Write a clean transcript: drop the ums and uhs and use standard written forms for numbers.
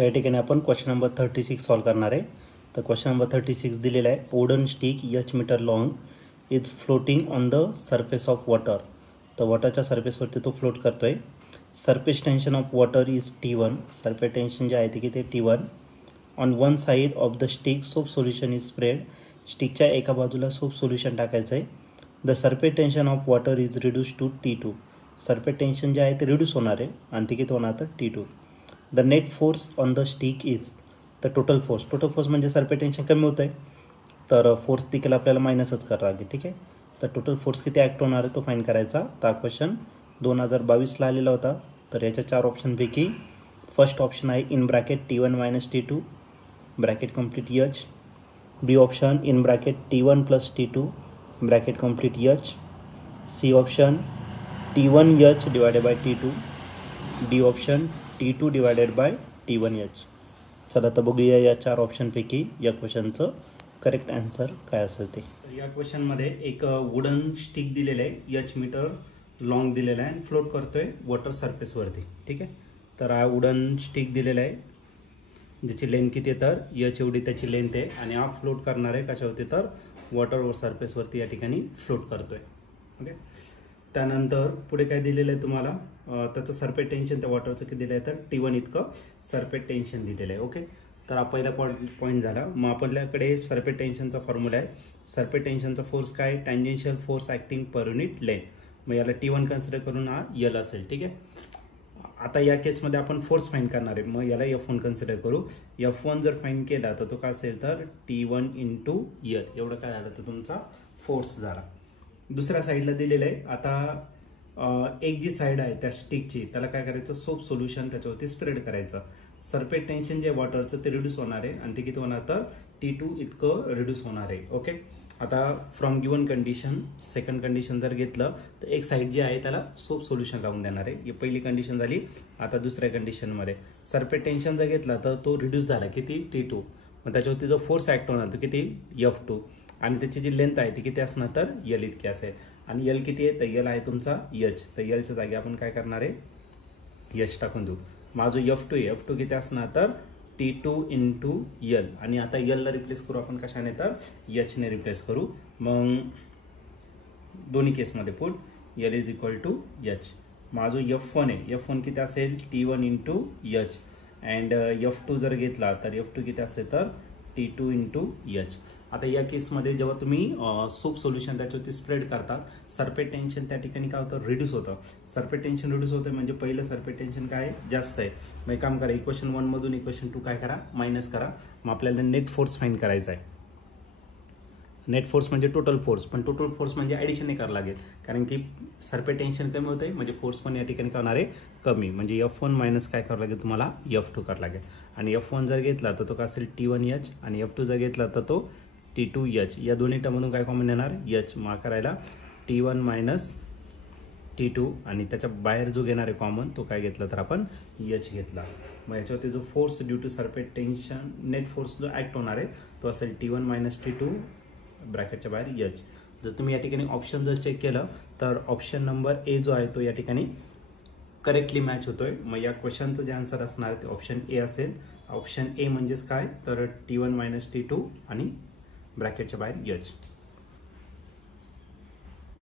तर या ठिकाणी आपण क्वेश्चन नंबर 36 सॉल्व करणार आहे. तर क्वेश्चन नंबर 36 दिलेला आहे. Wooden stick h metre long is floating on the surface of water. तर वॉटरच्या सरफेसवरती तो फ्लोट करतोय. Surface tension of water is T1. Surface tension जे आहे ते किती T1. On one side of the stick soap solution is spread. स्टिकच्या एका बाजूला सोप सोल्युशन टाकायचं आहे. The surface tension of water is reduce to T2. Surface tension जे आहे ते रिड्यूस होणार आहे आणि ते किती होणार तर T2. The net force on the stick is. तर टोटल फोर्स म्हणजे सरफेस टेन्शन कमी होतं आहे तर फोर्स देखील आपल्याला मायनसच करावं लागेल. ठीक आहे. तर टोटल फोर्स किती ॲक्ट होणार आहे तो फाईंड करायचा. तर हा क्वेश्चन 2022ला आलेला होता. तर याच्या 4 ऑप्शनपैकी फर्स्ट ऑप्शन आहे in bracket T1 - T2 bracket complete H. B option in bracket T1 + T2 bracket complete H. C option T1H / T2. D option T2 / T1H. चला तर बघूया या 4 ऑप्शनपैकी या क्वेश्चनचं करेक्ट आन्सर काय असेल ते. या क्वेश्चनमध्ये एक वुडन स्टिक दिलेलं आहे, h मीटर लॉंग दिलेला आहे आणि फ्लोट करतोय वॉटर सरफेसवरती. ठीक आहे. तर हा वुडन स्टिक दिलेला आहे ज्याची लेंथ किती आहे तर h एवढी त्याची लेंथ आहे आणि हा फ्लोट करणार आहे कशावरती तर वॉटर सरफेसवरती या ठिकाणी फ्लोट करतोय. ओके. त्यानंतर पुढे काय दिलेलं आहे तुम्हाला त्याचं सरफेस टेन्शन त्या वॉटरचं किती दिलं आहे तर T1 इतकं सरफेस टेन्शन दिलेलं आहे. ओके. तर हा पहिला पॉईंट झाला. मग आपल्याकडे सरफेस टेन्शनचा फॉर्म्युला आहे. सरफेस टेन्शनचा फोर्स काय tangential force acting per unit length. मग याला T1 कन्सिडर करून हा L असेल. ठीक आहे. आता या केसमध्ये आपण फोर्स फाईंड करणार आहे. मग याला F1 कन्सिडर करू. F1 जर फाईंड केला तर तो काय असेल तर T1 × L एवढं काय झालं तर तुमचा फोर्स झाला. दुसऱ्या साईडला दिलेलं आहे. आता एक जी साईड आहे त्या स्टिकची त्याला काय करायचं सोप सोल्युशन त्याच्यावरती स्प्रेड करायचं. सरफेस टेन्शन जे वॉटरचं ते रिड्यूस होणार आहे आणि ते किती होणार तर T2 इतकं रिड्यूस होणार आहे. ओके. आता from given condition second condition जर घेतलं तर एक साईड जी आहे त्याला सोप सोल्युशन लावून देणार आहे. ही पहिली कंडिशन झाली. आता दुसऱ्या कंडिशनमध्ये सरफेस टेन्शन जर घेतला तर तो रिड्यूस झाला किती T2. मग त्याच्यावरती जो फोर्स ॲक्ट होणार तो किती F2 आणि त्याची जी लेंथ आहे ती किती असणार तर L इतकी असेल. आणि L किती आहे तर L आहे तुमचा H. तर Lच्या जागी आपण काय करणार आहे H टाकून देऊ. माझं F2 आहे. F2 किती असणार तर T2 × L आणि आता L ला रिप्लेस करू आपण कशाने तर H ने रिप्लेस करू. मग दोन्ही केसमध्ये पुट L = H. माझं F1 आहे. F1 किती असेल T1 × H अँड F2 जर घेतला तर F2 किती असेल तर T2 × H. आता या केसमध्ये जेव्हा तुम्ही सोप सोल्युशन त्याच्यावरती स्प्रेड करता सरफेस टेन्शन त्या ठिकाणी काय होतं रिड्यूस होतं. सरफेस टेन्शन रिड्यूस होतं म्हणजे पहिलं सरफेस टेन्शन काय जास्त आहे. मग एक काम करा इक्वेशन 1 मधून इक्वेशन 2 काय करा मायनस करा. मग आपल्याला नेट फोर्स फाईंड करायचा आहे. नेट फोर्स म्हणजे टोटल फोर्स पण टोटल फोर्स म्हणजे ॲडिशन नाही करावं लागेल कारण की सरफेस टेन्शन कमी होते म्हणजे फोर्स पण या ठिकाणी करणार आहे कमी. म्हणजे F1 मायनस काय करावं लागेल तुम्हाला F2 करावं लागेल. आणि F1 जर घेतला तर तो काय असेल T1H आणि F2 जर घेतला तर तो T2H. या दोन्ही टर्ममधून काय कॉमन येणार H. मग करायला T1 - T2 आणि त्याच्या बाहेर जो घेणार आहे कॉमन तो काय घेतला तर आपण H घेतला. मग याच्यावरती जो force due to surface tension net force जो ॲक्ट होणार आहे तो असेल T1 - T2 ब्रॅकेटच्या बाहेर H. जर तुम्ही या ठिकाणी ऑप्शन जर चेक केलं तर ऑप्शन नंबर ए जो आहे तो या ठिकाणी करेक्टली मॅच होतोय. मग या क्वेश्चनचं जे आन्सर असणार आहे ते ऑप्शन ए असेल. ऑप्शन ए म्हणजेच काय तर T1 - T2 आणि ब्रॅकेटच्या बाहेर H.